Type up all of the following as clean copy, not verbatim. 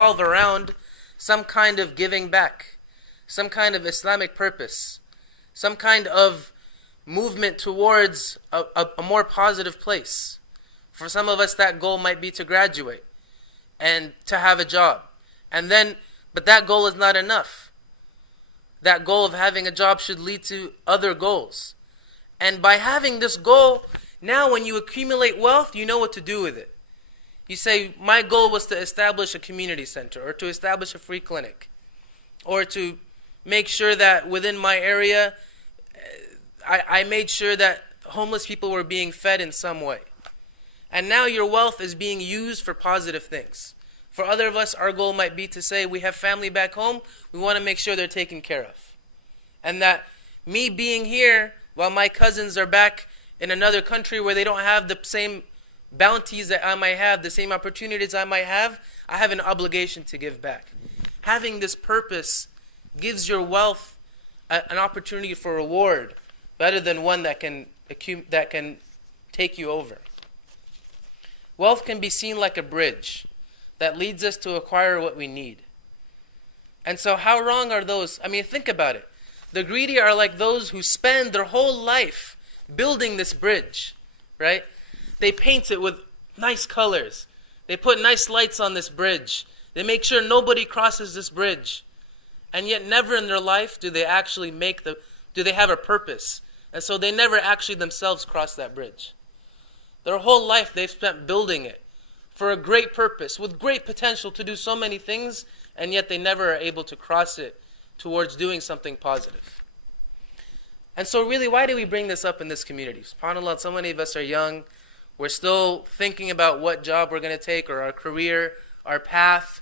revolve around some kind of giving back, some kind of Islamic purpose, some kind of movement towards a more positive place. For some of us, that goal might be to graduate and to have a job. But that goal is not enough. That goal of having a job should lead to other goals. And by having this goal, now when you accumulate wealth, you know what to do with it. You say, my goal was to establish a community center, or to establish a free clinic, or to make sure that within my area, I made sure that homeless people were being fed in some way. And now your wealth is being used for positive things. For other of us, our goal might be to say, we have family back home, we want to make sure they're taken care of. And that me being here, while my cousins are back in another country where they don't have the same bounties that I might have, the same opportunities I might have, I have an obligation to give back. Having this purpose gives your wealth an opportunity for reward, better than one that can take you over. Wealth can be seen like a bridge that leads us to acquire what we need. And so how wrong are those? I mean, think about it. The greedy are like those who spend their whole life building this bridge, right? They paint it with nice colors. They put nice lights on this bridge. They make sure nobody crosses this bridge. And yet never in their life do they actually do they have a purpose. And so they never actually themselves cross that bridge. Their whole life they've spent building it for a great purpose, with great potential to do so many things, and yet they never are able to cross it towards doing something positive. And so really, why do we bring this up in this community? SubhanAllah, so many of us are young. We're still thinking about what job we're going to take, or our career, our path.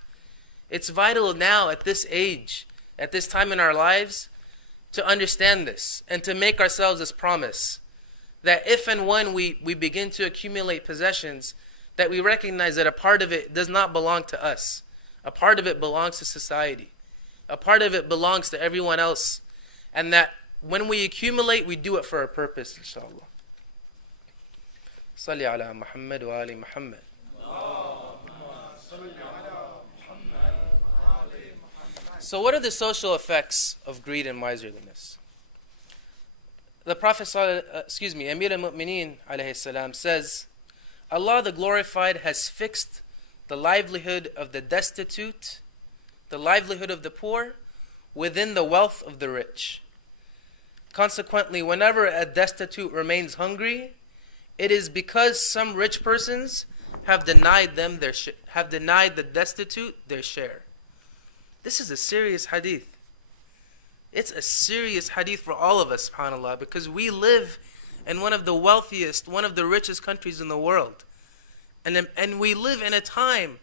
It's vital now at this age, at this time in our lives, to understand this and to make ourselves this promise that if and when we begin to accumulate possessions, that we recognize that a part of it does not belong to us. A part of it belongs to society. A part of it belongs to everyone else. And that when we accumulate, we do it for a purpose, inshallah. Salli ala Muhammad wa ali Muhammad. So what are the social effects of greed and miserliness? The Prophet, Amir al-Mu'mineen alayhi salam says, Allah the Glorified has fixed the livelihood of the destitute, the livelihood of the poor, within the wealth of the rich. Consequently, whenever a destitute remains hungry, it is because some rich persons have denied the destitute their share. This is a serious hadith. It's a serious hadith for all of us, subhanAllah, because we live in one of the wealthiest, one of the richest countries in the world. And we live in a time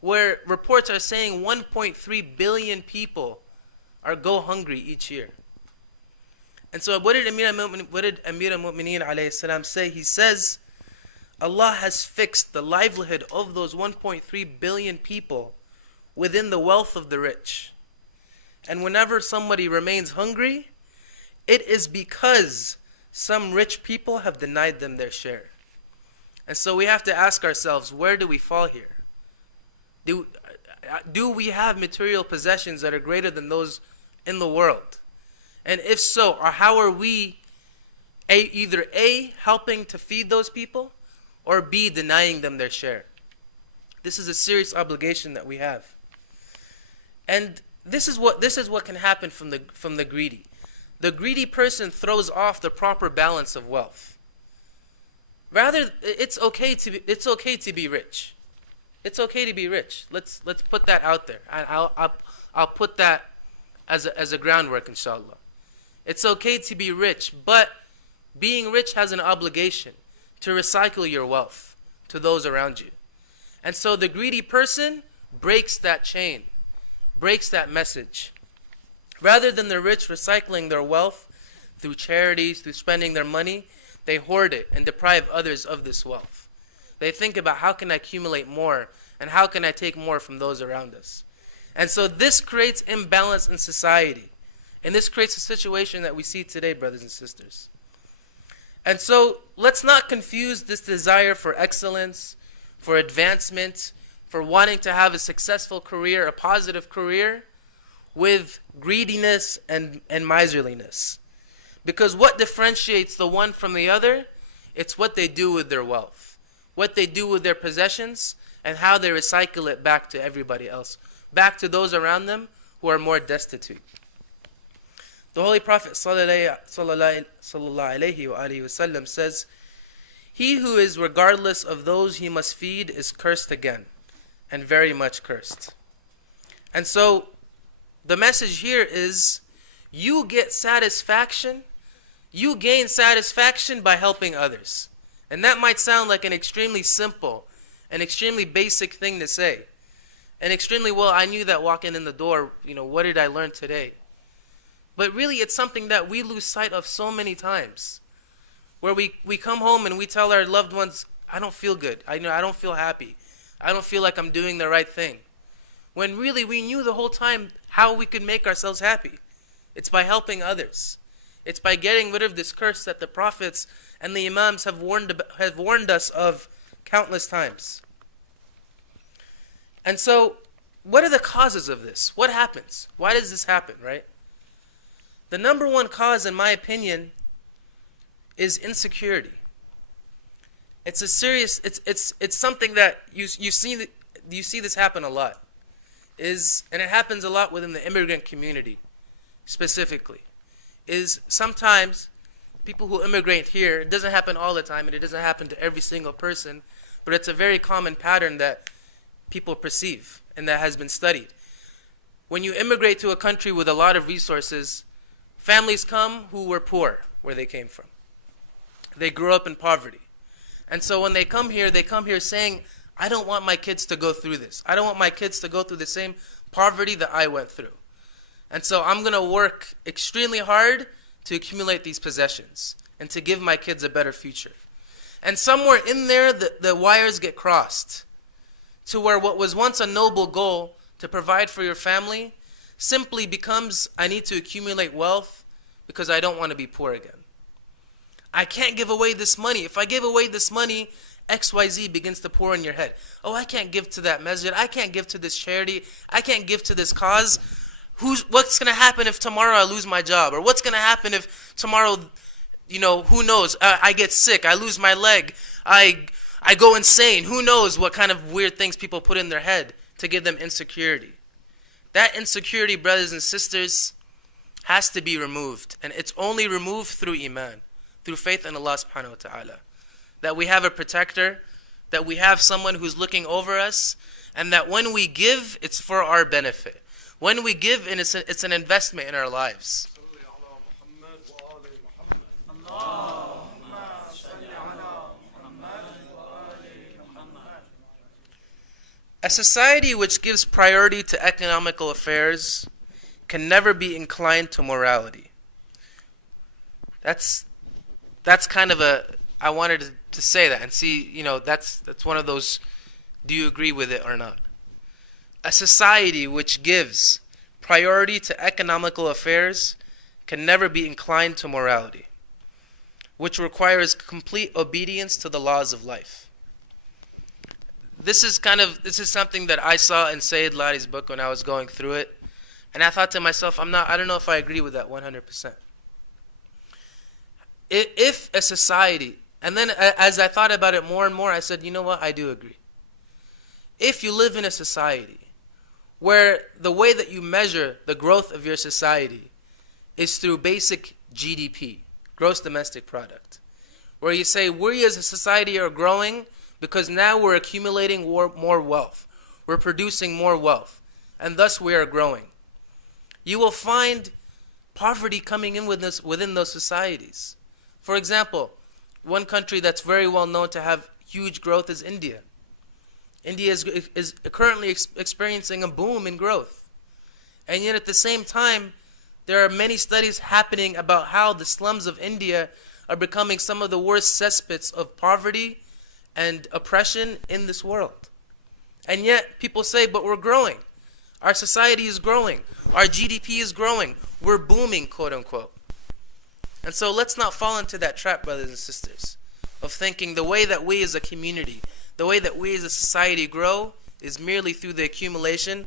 where reports are saying 1.3 billion people go hungry each year. And so what did Amir al-Mu'mineen alayhi salam say? He says, Allah has fixed the livelihood of those 1.3 billion people within the wealth of the rich. And whenever somebody remains hungry, it is because some rich people have denied them their share. And so we have to ask ourselves, where do we fall here? Do we have material possessions that are greater than those in the world? And if so, how are we either A, helping to feed those people, or B, denying them their share? This is a serious obligation that we have. And this is what can happen from the greedy. The greedy person throws off the proper balance of wealth. Rather, it's okay to be rich. It's okay to be rich. Let's put that out there. And I'll put that as a groundwork, inshallah. It's okay to be rich, but being rich has an obligation to recycle your wealth to those around you. And so the greedy person breaks that chain, breaks that message. Rather than the rich recycling their wealth through charities, through spending their money, they hoard it and deprive others of this wealth. They think about, how can I accumulate more, and how can I take more from those around us? And so this creates imbalance in society. And this creates a situation that we see today, brothers and sisters. And so let's not confuse this desire for excellence, for advancement, for wanting to have a successful career, a positive career, with greediness and miserliness. Because what differentiates the one from the other? It's what they do with their wealth, what they do with their possessions, and how they recycle it back to everybody else, back to those around them who are more destitute. The Holy Prophet sallallahu alaihi wasallam says, "He who is regardless of those he must feed is cursed again, and very much cursed." And so, the message here is, you get satisfaction, you gain satisfaction by helping others. And that might sound like an extremely simple, an extremely basic thing to say. And extremely, well, I knew that walking in the door, what did I learn today? But really, it's something that we lose sight of so many times. Where we come home and we tell our loved ones, I don't feel good. I don't feel happy. I don't feel like I'm doing the right thing. When really we knew the whole time how we could make ourselves happy. It's by helping others. It's by getting rid of this curse that the prophets and the imams have warned us of countless times. And so, what are the causes of this? What happens? Why does this happen, right? The number one cause, in my opinion, is insecurity. It's a serious, it's something that you see this happen a lot. And it happens a lot within the immigrant community, specifically. Is sometimes people who immigrate here, it doesn't happen all the time, and it doesn't happen to every single person, but it's a very common pattern that people perceive, and that has been studied. When you immigrate to a country with a lot of resources, families come who were poor where they came from. They grew up in poverty. And so when they come here saying, I don't want my kids to go through this. I don't want my kids to go through the same poverty that I went through. And so I'm going to work extremely hard to accumulate these possessions and to give my kids a better future. And somewhere in there, the wires get crossed to where what was once a noble goal to provide for your family simply becomes, I need to accumulate wealth because I don't want to be poor again. I can't give away this money. If I give away this money, XYZ begins to pour in your head. Oh, I can't give to that masjid. I can't give to this charity. I can't give to this cause. What's going to happen if tomorrow I lose my job? Or what's going to happen if tomorrow, who knows? I get sick. I lose my leg. I go insane. Who knows what kind of weird things people put in their head to give them insecurity. That insecurity, brothers and sisters, has to be removed. And it's only removed through iman, through faith in Allah subhanahu wa ta'ala. That we have a protector, that we have someone who's looking over us, and that when we give, it's for our benefit. When we give, it's an investment in our lives. A society which gives priority to economical affairs can never be inclined to morality. That's kind of I wanted to say that and see, that's one of those, do you agree with it or not? A society which gives priority to economical affairs can never be inclined to morality, which requires complete obedience to the laws of life. This is something that I saw in Sayyid Ladi's book when I was going through it, and I thought to myself, I don't know if I agree with that 100%. If a society, and then as I thought about it more and more, I said, you know what, I do agree. If you live in a society where the way that you measure the growth of your society is through basic GDP, gross domestic product, where you say we as a society are growing because now we're accumulating more wealth, we're producing more wealth, and thus we are growing. You will find poverty coming in within those societies. For example, one country that's very well known to have huge growth is India. India is currently experiencing a boom in growth. And yet at the same time, there are many studies happening about how the slums of India are becoming some of the worst cesspits of poverty and oppression in this world. And yet people say, but we're growing. Our society is growing. Our GDP is growing. We're booming, quote unquote. And so let's not fall into that trap, brothers and sisters, of thinking the way that we as a community, the way that we as a society grow is merely through the accumulation